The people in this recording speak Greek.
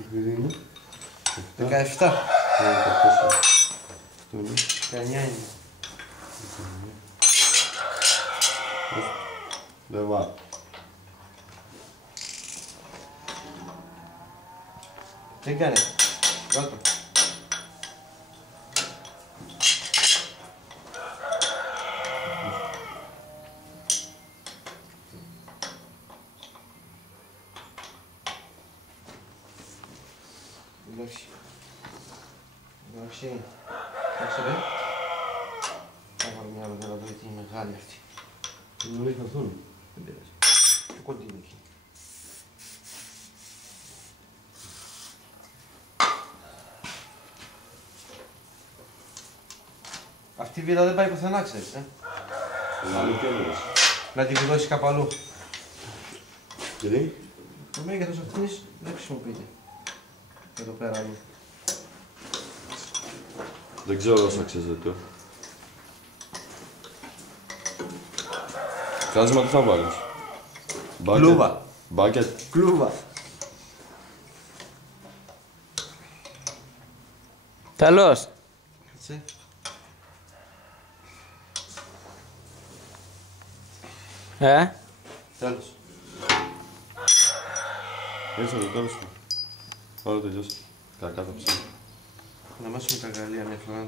Παιχνίδι είναι. 17. 19 είναι. Δεν βάζω. Τι κάνει. Κάτω. Εντάξει. Εντάξει. Εντάξει ρε. Θα βάλω μια ροδέλα εδώ γιατί είναι μεγάλη αυτή. Δεν έχει καθόλου. Δεν πειράζει. Το κοντή είναι εκεί. Αυτή η βίδα δεν πάει πουθενά, ξέρεις, να τη βιδώσεις κάπου αλλού. Γιατί? Το μέγεθος αυτής δεν χρησιμοποιείται. Εδώ πέρα αλλού. Δεν ξέρω όσα ξέρετε. Κάσμα τι θα βάλεις. Κλούβα. Μπάκετ. Κλούβα. Τέλος. Κάτσε. Τέλος. Έτσι το τέλος του. Όλα τελειώσει. Κακά τα ψέματα. Να μάσουμε τα γαλλία μια φορά.